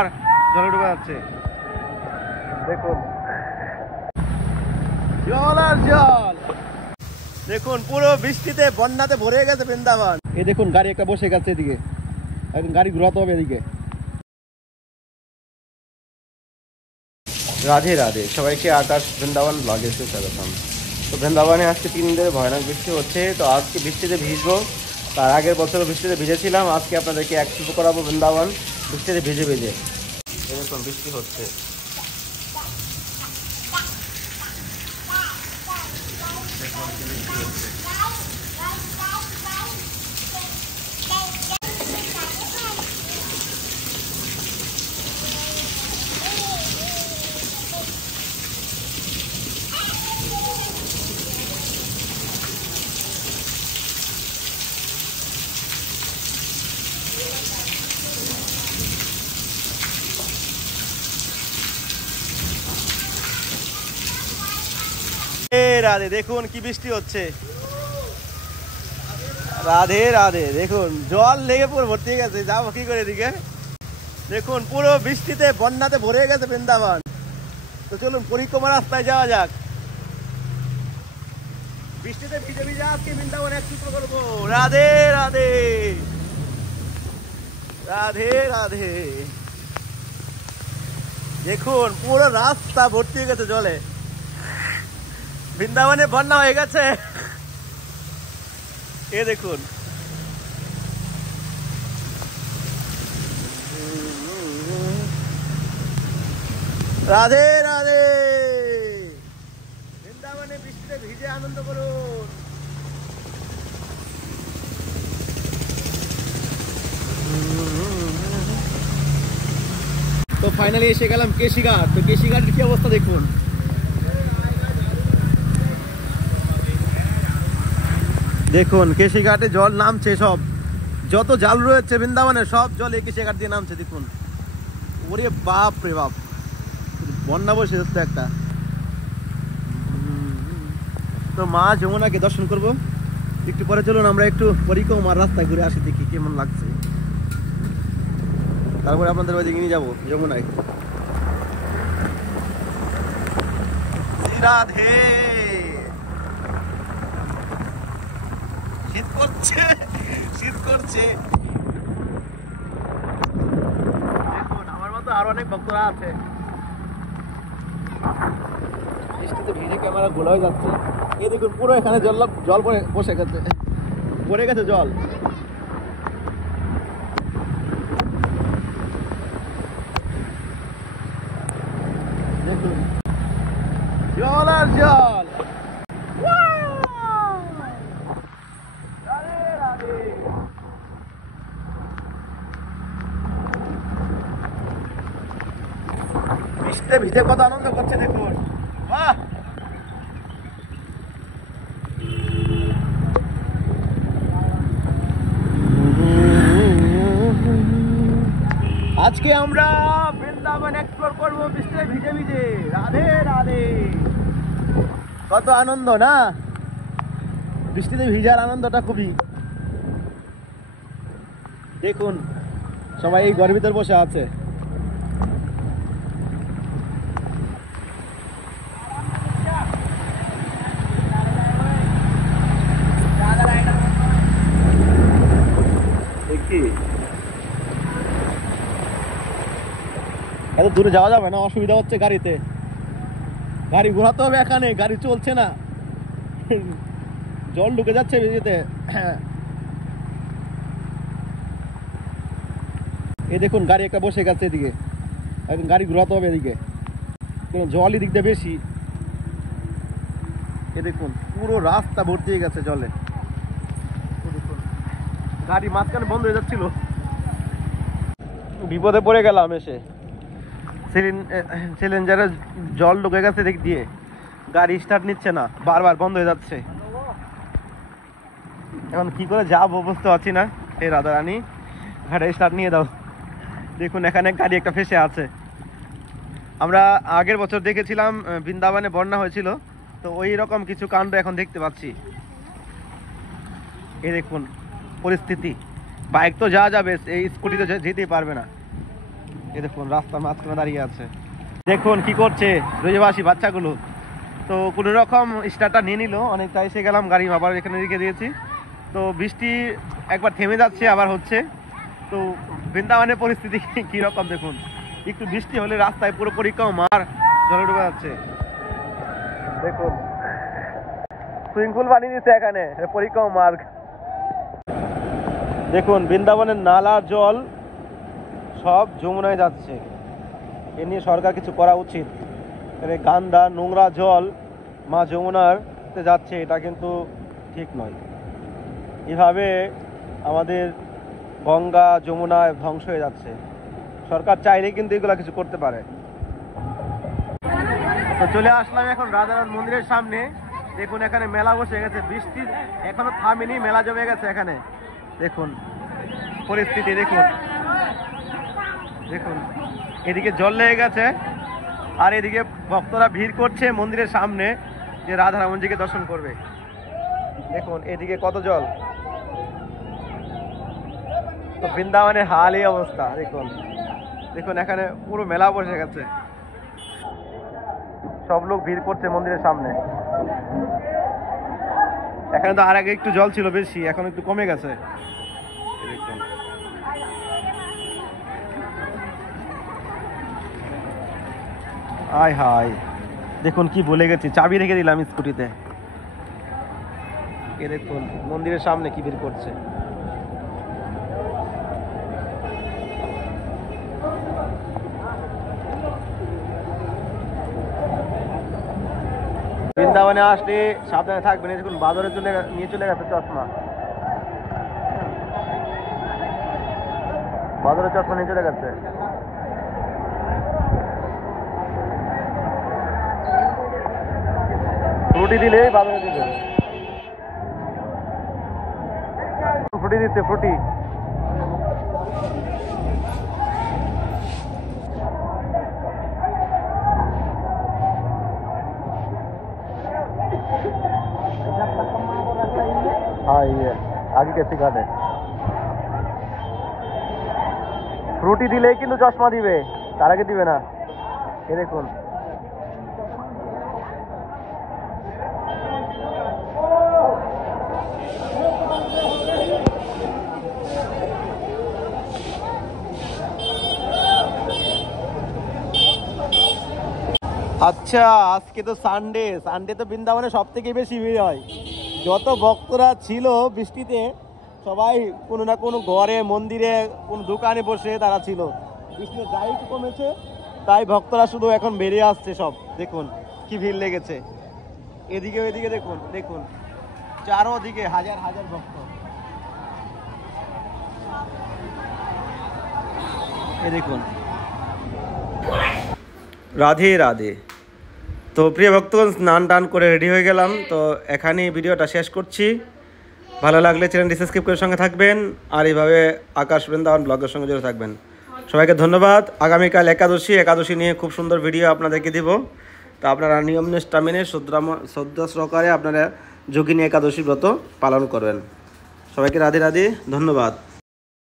আর জলে ডুবে যাচ্ছে। দেখুন জল আর জল, দেখুন পুরো বৃষ্টিতে বন্যাতে ভরে গেছে বৃন্দাবন। এই দেখুন গাড়ি একটা বসে গেছে এদিকে, এখন গাড়ি ঘোরাতে হবে এদিকে। রাধে রাধে, সবাইকে আকাশ বৃন্দাবন ব্লগে স্বাগতম। তো বৃন্দাবনে আজকে 3 দিন ধরে ভয়ানক বৃষ্টি হচ্ছে। তো আজকে বৃষ্টিতে ভিজবো, তার আগের বছরও বৃষ্টিতে ভিজেছিলাম। আজকে আপনাদেরকে এক্সপ্লোর করাবো বৃন্দাবন বৃষ্টিতে ভিজে ভিজে। দেখুন বৃষ্টি হচ্ছে। রাধে, দেখুন কি বৃষ্টি হচ্ছে। রাধে রাধে, দেখুন জল লেগে পুরো ভর্তি হয়ে গেছে। যাবো কি করে এদিকে, দেখুন পুরো বৃষ্টিতে বন্যাতে ভরে গেছে বৃন্দাবন। তো চলুন পরিক্রমা রাস্তায় যাওয়া যাক। বৃষ্টিতে ভিজে ভিজে আজকে বৃন্দাবন এক্সপ্লোর করবো। রাধে রাধে রাধে রাধে, দেখুন পুরো রাস্তা ভর্তি হয়ে গেছে জলে। বৃন্দাবনে বন্যা হয়ে গেছে, এ দেখুন। রাধে রাধে, বৃন্দাবনে বৃষ্টিতে ভিজে আনন্দ করুন। তো ফাইনালি এসে গেলাম কেশিঘাট। তো কেশিঘাটের কি অবস্থা দেখুন। দেখুন কেশিঘাটে জল নামছে, সব যত জাল রয়েছে বৃন্দাবনে সব জল এই কেশিঘাট দিয়ে নামছে। দেখুন ওরে বাপ রে বাপ, বন্যা বসে যাচ্ছে একটা। তো মা যমুনাকে দর্শন করব একটু পরে। চলুন আমরা একটু পরিক্রমার রাস্তায় ঘুরে আসি, দেখি কেমন লাগছে। তারপরে আপনাদের ওইদিকে নিয়ে যাবো যমুনায়। রাধে, শীত করছে, শীত করছে। দেখুন আমার মতো আরো অনেক ভক্তরা আছে। বৃষ্টিতে ভিজে ক্যামেরা গোলা হয়ে যাচ্ছে। এই দেখুন পুরো এখানে জল জল পরে বসে গেছে, পড়ে গেছে জল। দেখুন জল আর জল। বৃষ্টিতে ভিজে কত আনন্দ করছে দেখুন। বাহ, আজকে আমরা বৃন্দাবন এক্সপ্লোর করবো বৃষ্টিতে ভিজে ভিজে। রাধে রাধে, কত আনন্দ না, বৃষ্টিতে ভিজার আনন্দটা খুবই। দেখুন সবাই এই ঘরের ভিতর বসে আছে। দেখি এত দূরে যাওয়া যাবে না, অসুবিধা হচ্ছে গাড়িতে। গাড়ি ঘোরাতে হবে, এখানে গাড়ি চলছে না, জল ঢুকে যাচ্ছে বেজিতে। এই দেখুন গাড়ি একটা বসে গেছে এদিকে, এখন গাড়ি ঘোরাতে হবে এদিকে, জল এদিক দিয়ে বেশি। এ দেখুন পুরো রাস্তা ভর্তি হয়ে গেছে জলে। গাড়ি মাঝখানে বন্ধ হয়ে যাচ্ছিল, বিপদে পড়ে গেলাম এসে। সিলিন্ডারে জল ঢুকে গেছে দিক দিয়ে, গাড়ি স্টার্ট নিচ্ছে না, বারবার বন্ধ হয়ে যাচ্ছে। এখন কি করে যাবো বুঝতে পারছি না। এই রাধারানী গাড়ি স্টার্ট নিয়ে দাও। দেখুন এখানে গাড়ি একটা ফেসে আছে। আমরা আগের বছর দেখেছিলাম বৃন্দাবনে বন্যা হয়েছিল, তো ওই রকম কিছু কাণ্ড এখন দেখতে পাচ্ছি। এই দেখুন পরিস্থিতি, বাইক তো যাওয়া যাবে, এই স্কুটি তো যেতেই পারবে না। এই দেখুন রাস্তার মাঝখানে দাঁড়িয়ে আছে, দেখুন কি করছে ব্রজবাসী বাচ্চাগুলো। তো কোনো রকম স্টার্টটা নিয়ে নিল, অনেকটা এসে গেলাম, গাড়ি আবার এখানে রেখে দিয়েছি। তো বৃষ্টি একবার থেমে যাচ্ছে আবার হচ্ছে। তো বৃন্দাবনের পরিস্থিতি কীরকম দেখুন, একটু বৃষ্টি হলে রাস্তায় পুরো পরিক্রমা মার জলে ডুবে যাচ্ছে। দেখুন সুইমিং পুল বানিয়ে দিচ্ছে এখানে, পরিক্রমা মার্গ। দেখুন বৃন্দাবনের নালার জল সব যমুনায় যাচ্ছে, এ নিয়ে সরকার কিছু করা উচিত। গান্দা নোংরা জল মা যমুনারতে যাচ্ছে, এটা কিন্তু ঠিক নয়। এভাবে আমাদের গঙ্গা যমুনা ধ্বংস হয়ে যাচ্ছে। সরকার চাইলে কিন্তু এগুলো কিছু করতে পারে। তো চলে আসলাম এখন রাধানাথ মন্দিরের সামনে। দেখুন এখানে মেলা বসে গেছে, বৃষ্টি এখনো থামেনি, মেলা জমে গেছে এখানে। দেখুন পরিস্থিতি দেখুন, দেখুন এদিকে জল লেগে গেছে আর এদিকে ভক্তরা ভিড় করছে মন্দিরের সামনে যে রাধারমণজিকে দর্শন করবে। দেখুন এদিকে কত জল, তো বৃন্দাবনের হাল এই অবস্থা। দেখুন দেখুন এখানে পুরো মেলা বসে গেছে, সব লোক ভিড় করছে মন্দিরের সামনে। এখানে তো আর আগে একটু জল ছিল বেশি, এখন একটু কমে গেছে। দেখুন আয় হায়, দেখুন কি ভুলে গেছি, চাবি রেখে দিলাম স্কুটিতে। এ দেখুন মন্দিরের সামনে কি ভিড় করছে। বৃন্দাবনে আসলে সাবধানে থাকবেন। দেখুন বাজারে নিয়ে চলে গেছে চশমা, বাজারে চশমা নিয়ে চলে গেছে। ফ্রুটি দিলে বাজারে দিবে, ফ্রুটি দিচ্ছে, ফ্রুটি। हाँ ये आगे कैसे काटे फ्रूटी दिले কিন্তু চশমা দিবে, তার আগে দিবে না। এই দেখুন আচ্ছা আজকে তো সানডে, সানডে তো বৃন্দাবনে সব থেকে বেশি ভিড় হয়। যত ভক্তরা ছিল বৃষ্টিতে সবাই কোনো না কোনো ঘরে মন্দিরে কোনো দোকানে বসে তারা ছিল। বৃষ্টিতে যাই একটু কমেছে তাই ভক্তরা শুধু এখন বেরিয়ে আসছে সব। দেখুন কি ভিড় লেগেছে, এদিকে ওইদিকে দেখুন, দেখুন চারোদিকে হাজার হাজার ভক্ত। এ দেখুন রাধে রাধে। তো প্রিয় ভক্তগণ স্নান টান করে রেডি হয়ে গেলাম, তো এখানেই ভিডিওটা শেষ করছি। ভালো লাগলে চ্যানেলটি সাবস্ক্রাইব করে সঙ্গে থাকবেন আর এইভাবে আকাশ বৃন্দাবন ব্লগের সঙ্গে জুড়ে থাকবেন। সবাইকে ধন্যবাদ। আগামীকাল একাদশী নিয়ে খুব সুন্দর ভিডিও আপনাদেরকে দিব। তো আপনারা নিয়ম নিষ্ঠা মেনে শ্রদ্ধা সহকারে আপনারা যোগিনী একাদশী ব্রত পালন করবেন। সবাইকে রাধে রাধে, ধন্যবাদ।